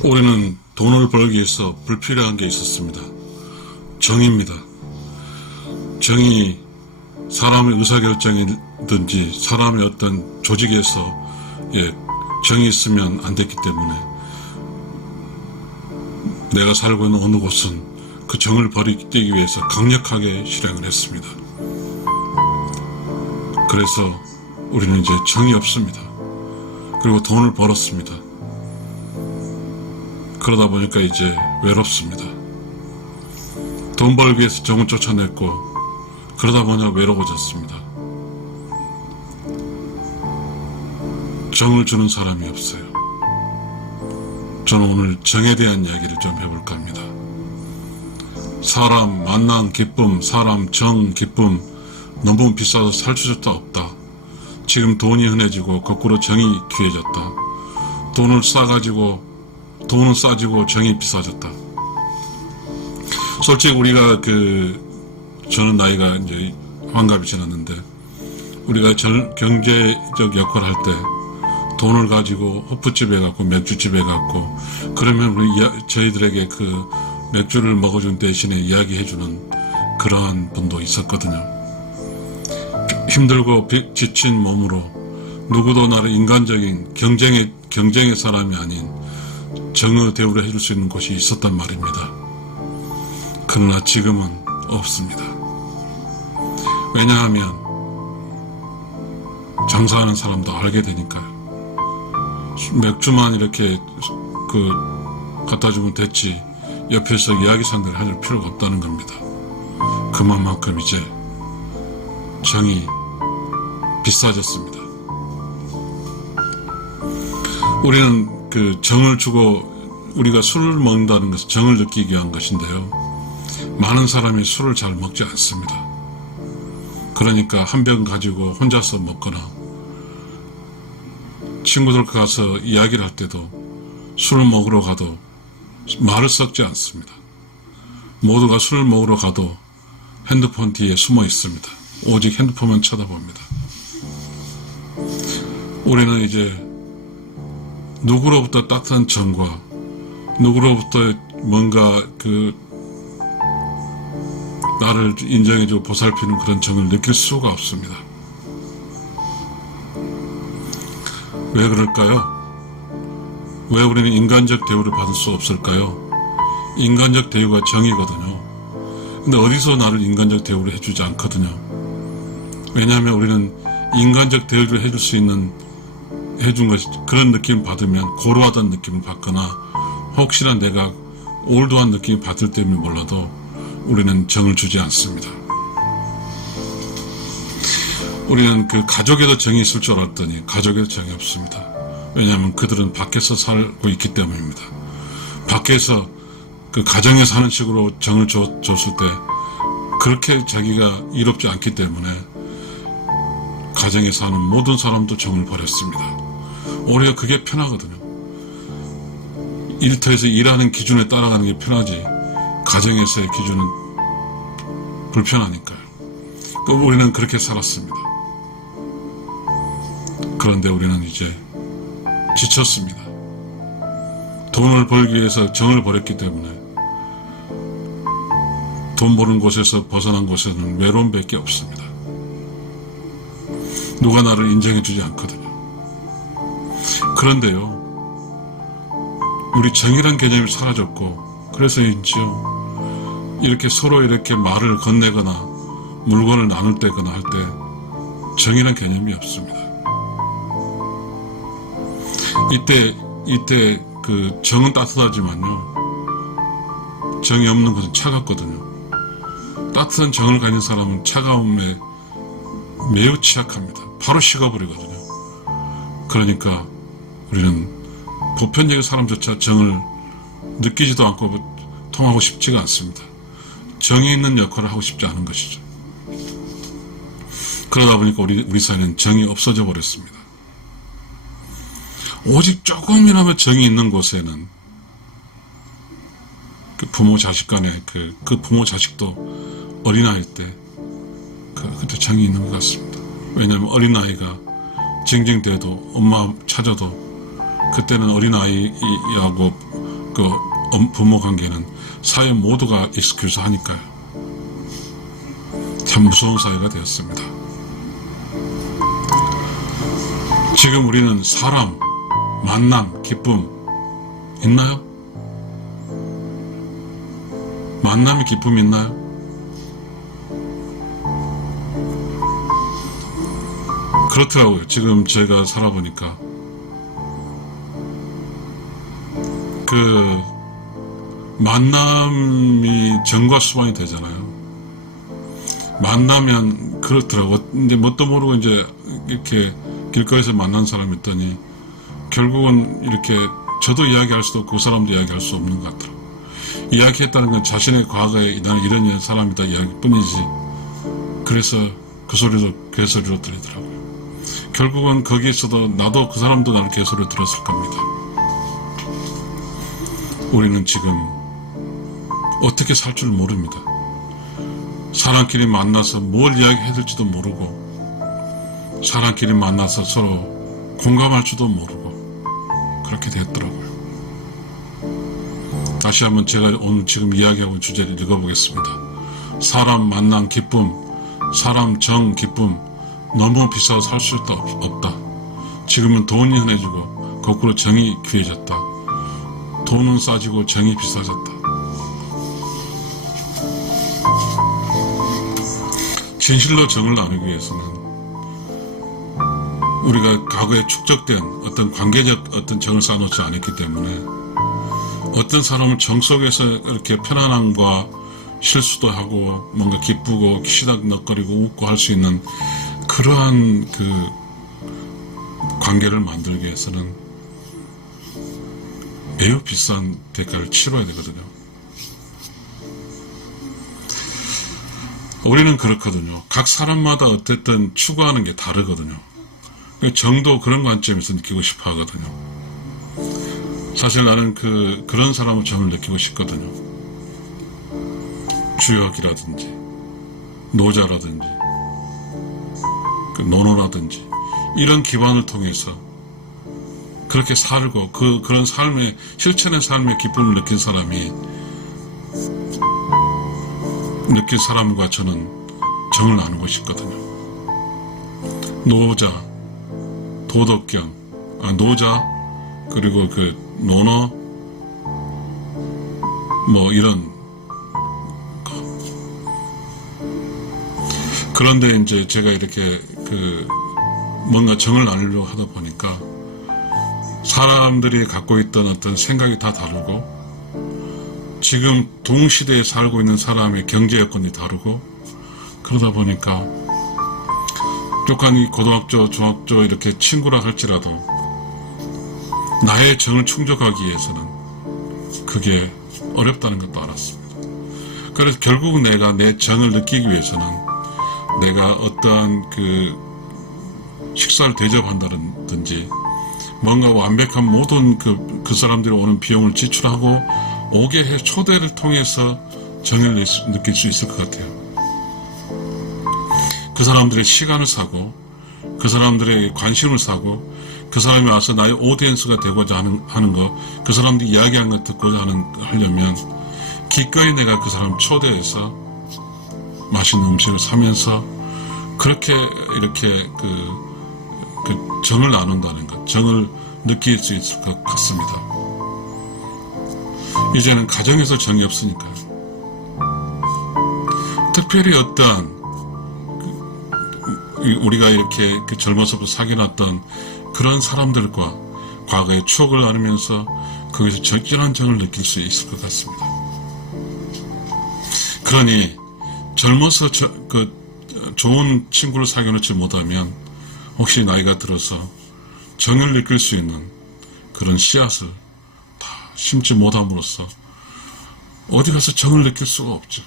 우리는 돈을 벌기 위해서 불필요한 게 있었습니다. 정의입니다. 정의, 사람의 의사결정이든지 사람의 어떤 조직에서 정이 있으면 안 됐기 때문에 내가 살고 있는 어느 곳은 그 정을 버리기 위해서 강력하게 실행을 했습니다. 그래서 우리는 이제 정이 없습니다. 그리고 돈을 벌었습니다. 그러다 보니까 이제 외롭습니다. 돈 벌기 위해서 정을 쫓아냈고 그러다 보니 외로워졌습니다. 정을 주는 사람이 없어요. 저는 오늘 정에 대한 이야기를 좀 해볼까 합니다. 사람 만남 기쁨, 사람 정 기쁨 너무 비싸서 살 수도 없다. 지금 돈이 흔해지고 거꾸로 정이 귀해졌다. 돈은 싸지고 정이 비싸졌다. 솔직히 우리가 저는 나이가 이제 환갑이 지났는데 우리가 경제적 역할을 할 때 돈을 가지고 호프집에 갔고 맥주집에 갔고 그러면 저희들에게 그 맥주를 먹어준 대신에 이야기해주는 그러한 분도 있었거든요. 힘들고 지친 몸으로 누구도 나를 인간적인 경쟁의 사람이 아닌 정의 대우를 해줄 수 있는 곳이 있었단 말입니다. 그러나 지금은 없습니다. 왜냐하면 장사하는 사람도 알게 되니까요. 맥주만 이렇게 갖다 주면 됐지 옆에서 이야기 상대를 할 필요가 없다는 겁니다. 그만큼 이제 정이 비싸졌습니다. 우리는 정을 주고 우리가 술을 먹는다는 것은 정을 느끼기 위한 것인데요. 많은 사람이 술을 잘 먹지 않습니다. 그러니까 한 병 가지고 혼자서 먹거나 친구들과 가서 이야기를 할 때도 술을 먹으러 가도 말을 섞지 않습니다. 모두가 술을 먹으러 가도 핸드폰 뒤에 숨어 있습니다. 오직 핸드폰만 쳐다봅니다. 우리는 이제 누구로부터 따뜻한 정과 누구로부터 뭔가 나를 인정해주고 보살피는 그런 정을 느낄 수가 없습니다. 왜 그럴까요? 왜 우리는 인간적 대우를 받을 수 없을까요? 인간적 대우가 정이거든요. 근데 어디서 나를 인간적 대우를 해주지 않거든요. 왜냐하면 우리는 인간적 대우를 해줄 수 있는 해준 것이 그런 느낌 받으면 고루하다는 느낌을 받거나 혹시나 내가 올드한 느낌을 받을 때문에 몰라도 우리는 정을 주지 않습니다. 우리는 가족에도 정이 있을 줄 알았더니 가족에도 정이 없습니다. 왜냐하면 그들은 밖에서 살고 있기 때문입니다. 밖에서 가정에 사는 식으로 정을 줬을 때 그렇게 자기가 이롭지 않기 때문에 가정에 사는 모든 사람도 정을 버렸습니다. 오히려 그게 편하거든요. 일터에서 일하는 기준에 따라가는 게 편하지 가정에서의 기준은 불편하니까요. 우리는 그렇게 살았습니다. 그런데 우리는 이제 지쳤습니다. 돈을 벌기 위해서 정을 버렸기 때문에 돈 버는 곳에서 벗어난 곳에는 외로움밖에 없습니다. 누가 나를 인정해주지 않거든요. 그런데요, 우리 정이란 개념이 사라졌고 그래서인지요 이렇게 서로 이렇게 말을 건네거나 물건을 나눌 때거나 할 때 정이란 개념이 없습니다. 이때 정은 따뜻하지만요 정이 없는 것은 차갑거든요. 따뜻한 정을 가진 사람은 차가움에 매우 취약합니다. 바로 식어버리거든요. 그러니까 우리는 보편적인 사람조차 정을 느끼지도 않고 통하고 싶지가 않습니다. 정이 있는 역할을 하고 싶지 않은 것이죠. 그러다 보니까 우리 사회는 정이 없어져 버렸습니다. 오직 조금이라도 정이 있는 곳에는 부모 자식 간에 그 부모 자식도 어린아이 때 그때 정이 있는 것 같습니다. 왜냐하면 어린아이가 징징대도 엄마 찾아도 그때는 어린아이하고 그 부모 관계는 사회 모두가 익스큐즈 하니까요. 참 무서운 사회가 되었습니다. 지금 우리는 사람, 만남, 기쁨 있나요? 만남의 기쁨이 있나요? 그렇더라고요. 지금 제가 살아보니까 그 만남이 정과 수반이 되잖아요. 만나면 그렇더라고. 이제 뭣도 모르고 이제 이렇게 길거리에서 만난 사람이 있더니 결국은 이렇게 저도 이야기할 수도 없고 그 사람도 이야기할 수 없는 것 같더라고요. 이야기했다는 건 자신의 과거에 나는 이런 사람이다 이야기뿐이지. 그래서 그 소리도 개소리로 들리더라고요. 결국은 거기에서도 나도 그 사람도 나를 개소리로 들었을 겁니다. 우리는 지금 어떻게 살 줄 모릅니다. 사람끼리 만나서 뭘 이야기해야 될지도 모르고 사람끼리 만나서 서로 공감할 줄도 모르고 그렇게 됐더라고요. 다시 한번 제가 오늘 지금 이야기하고 있는 주제를 읽어보겠습니다. 사람 만남 기쁨, 사람 정 기쁨, 너무 비싸서 살 수도 없다. 지금은 돈이 흔해지고 거꾸로 정이 귀해졌다. 돈은 싸지고 정이 비싸졌다. 진실로 정을 나누기 위해서는 우리가 과거에 축적된 어떤 관계적 어떤 정을 쌓아놓지 않았기 때문에 어떤 사람을 정 속에서 이렇게 편안함과 실수도 하고 뭔가 기쁘고 시닥넉거리고 웃고 할 수 있는 그러한 그 관계를 만들기 위해서는 매우 비싼 대가를 치러야 되거든요. 우리는 그렇거든요. 각 사람마다 어쨌든 추구하는 게 다르거든요. 정도 그런 관점에서 느끼고 싶어 하거든요. 사실 나는 그런 사람의 정을 느끼고 싶거든요. 주역이라든지 노자라든지 노노라든지 이런 기반을 통해서 그렇게 살고 그런 삶의 실천의 삶의 기쁨을 느낀 사람과 저는 정을 나누고 싶거든요. 노자, 도덕경, 노자 그리고 그 노노 뭐 이런 거. 그런데 이제 제가 이렇게 뭔가 정을 나누려고 하다 보니까 사람들이 갖고 있던 어떤 생각이 다 다르고 지금 동시대에 살고 있는 사람의 경제 여건이 다르고 그러다 보니까 비록 고등학교, 중학교 이렇게 친구라 할지라도 나의 정을 충족하기 위해서는 그게 어렵다는 것도 알았습니다. 그래서 결국 내가 내 정을 느끼기 위해서는 내가 어떠한 식사를 대접한다든지 뭔가 완벽한 모든 그 사람들이 오는 비용을 지출하고 오게 해 초대를 통해서 정을 느낄 수 있을 것 같아요. 그 사람들의 시간을 사고 그 사람들의 관심을 사고 그 사람이 와서 나의 오디언스가 되고자 하는 거, 그 사람들이 이야기하는 걸 듣고자 하려면 기꺼이 내가 그 사람 초대해서 맛있는 음식을 사면서 그렇게 이렇게 그 정을 나눈다는 것, 정을 느낄 수 있을 것 같습니다. 이제는 가정에서 정이 없으니까요. 특별히 어떠한 우리가 이렇게 젊어서부터 사귀어놨던 그런 사람들과 과거의 추억을 나누면서 거기서 적절한 정을 느낄 수 있을 것 같습니다. 그러니 젊어서 좋은 친구를 사귀어놓지 못하면 혹시 나이가 들어서 정을 느낄 수 있는 그런 씨앗을 다 심지 못함으로써 어디 가서 정을 느낄 수가 없죠.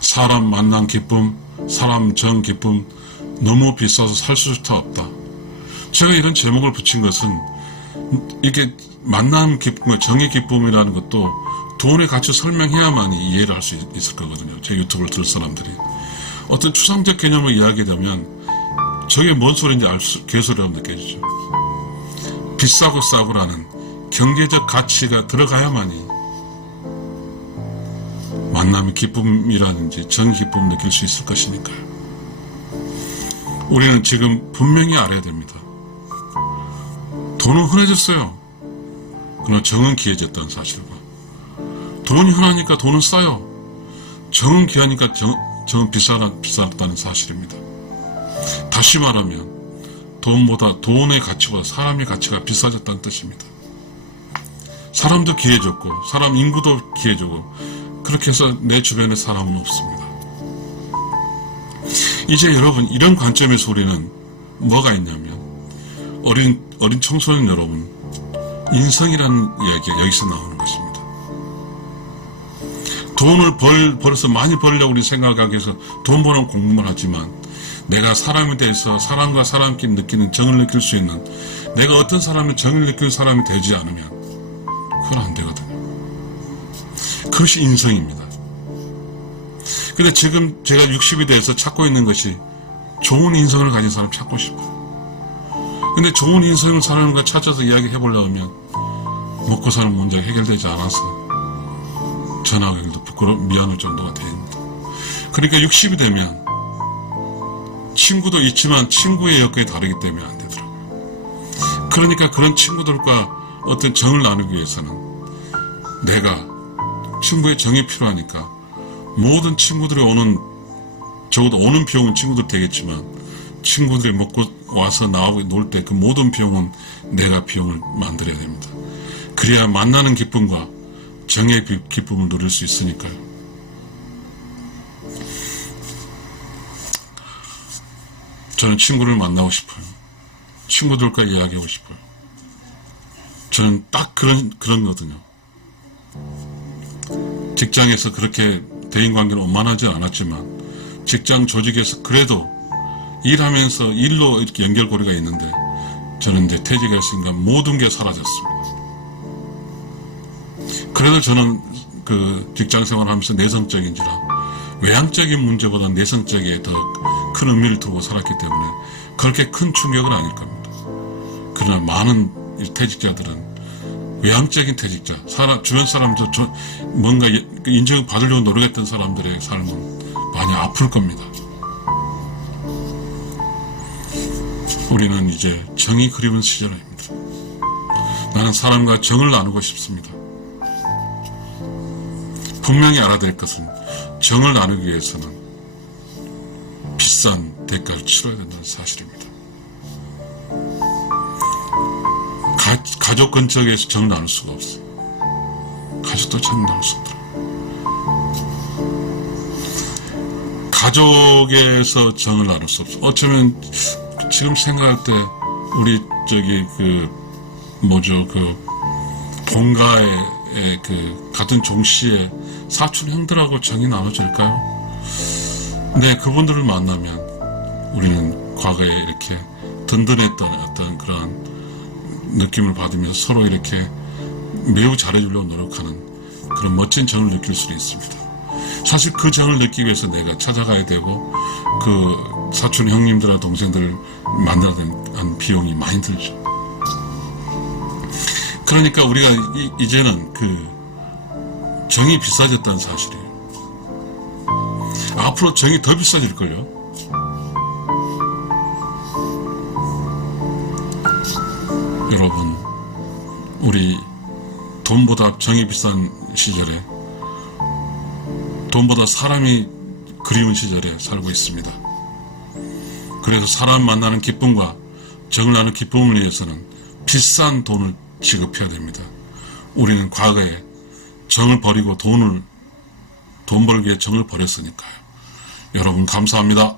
사람 만남 기쁨, 사람 정 기쁨, 너무 비싸서 살 수도 없다. 제가 이런 제목을 붙인 것은 이게 만남 기쁨과 정의 기쁨이라는 것도 돈에 같이 설명해야만이 이해를 할 수 있을 거거든요. 제 유튜브를 들을 사람들이. 어떤 추상적 개념을 이야기하면 저게 뭔 소리인지 개소리라고 느껴지죠. 비싸고 싸고라는 경제적 가치가 들어가야만이 만남의 기쁨이라든지 정 기쁨을 느낄 수 있을 것이니까요. 우리는 지금 분명히 알아야 됩니다. 돈은 흔해졌어요. 그러나 정은 귀해졌다는 사실과, 돈이 흔하니까 돈은 싸요. 정은 귀하니까 정은 비싸다는 사실입니다. 다시 말하면 돈의 가치보다 사람의 가치가 비싸졌다는 뜻입니다. 사람도 귀해졌고 사람 인구도 귀해지고, 그렇게 해서 내 주변에 사람은 없습니다. 이제 여러분, 이런 관점에서 우리는 뭐가 있냐면, 어린 청소년 여러분, 인성이라는 이야기가 여기서 나오는 것입니다. 돈을 벌어서 많이 벌려고 우리 생각하기 위해서 돈 버는 공부만 하지만, 내가 사람에 대해서 사람과 사람끼리 느끼는 정을 느낄 수 있는, 내가 어떤 사람은 정을 느끼는 사람이 되지 않으면 그건 안 되거든요. 그것이 인성입니다. 근데 지금 제가 60이 돼서 찾고 있는 것이, 좋은 인성을 가진 사람 찾고 싶어요. 근데 좋은 인성을 사는 거 찾아서 이야기해 보려고 하면 먹고 사는 문제가 해결되지 않아서 전화하기도 미안할 정도가 됩니다. 그러니까 60이 되면 친구도 있지만 친구의 여건이 다르기 때문에 안 되더라고요. 그러니까 그런 친구들과 어떤 정을 나누기 위해서는, 내가 친구의 정이 필요하니까 모든 친구들이 적어도 오는 비용은 친구들 되겠지만, 친구들이 먹고 와서 나하고 놀 때 그 모든 비용은 내가 비용을 만들어야 됩니다. 그래야 만나는 기쁨과 정의 기쁨을 누릴 수 있으니까요. 저는 친구를 만나고 싶어요. 친구들과 이야기하고 싶어요. 저는 딱 그런 거거든요. 직장에서 그렇게 대인관계는 원만하지 않았지만, 직장 조직에서 그래도 일하면서 일로 이렇게 연결고리가 있는데, 저는 이제 퇴직했으니까 모든 게 사라졌습니다. 그래도 저는 그 직장 생활하면서 내성적인지라 외향적인 문제보다 내성적에 더 큰 의미를 두고 살았기 때문에 그렇게 큰 충격은 아닐 겁니다. 그러나 많은 퇴직자들은, 외향적인 퇴직자, 주변 사람들, 뭔가 인정을 받으려고 노력했던 사람들의 삶은 많이 아플 겁니다. 우리는 이제 정이 그리운 시절입니다. 나는 사람과 정을 나누고 싶습니다. 분명히 알아야 될 것은, 정을 나누기 위해서는 비싼 대가를 치러야 된다는 사실입니다. 가족 근처에서 정을 나눌 수가 없어요. 가족도 참 나눌 수 없더라고요. 가족에서 정을 나눌 수 없어요. 어쩌면 지금 생각할 때 우리 본가의 같은 종씨의 사촌 형들하고 정이 나눠질까요? 네, 그분들을 만나면 우리는 과거에 이렇게 든든했던 어떤 그런 느낌을 받으면서 서로 이렇게 매우 잘해주려고 노력하는 그런 멋진 정을 느낄 수 있습니다. 사실 그 정을 느끼기 위해서 내가 찾아가야 되고, 그 사촌 형님들과 동생들을 만나야 되는 비용이 많이 들죠. 그러니까 우리가 이제는 그 정이 비싸졌다는 사실이에요. 앞으로 정이 더 비싸질걸요. 여러분, 우리 돈보다 정이 비싼 시절에, 돈보다 사람이 그리운 시절에 살고 있습니다. 그래서 사람 만나는 기쁨과 정을 나누는 기쁨을 위해서는 비싼 돈을 지급해야 됩니다. 우리는 과거에 정을 버리고 돈 벌기에 정을 버렸으니까요. 여러분, 감사합니다.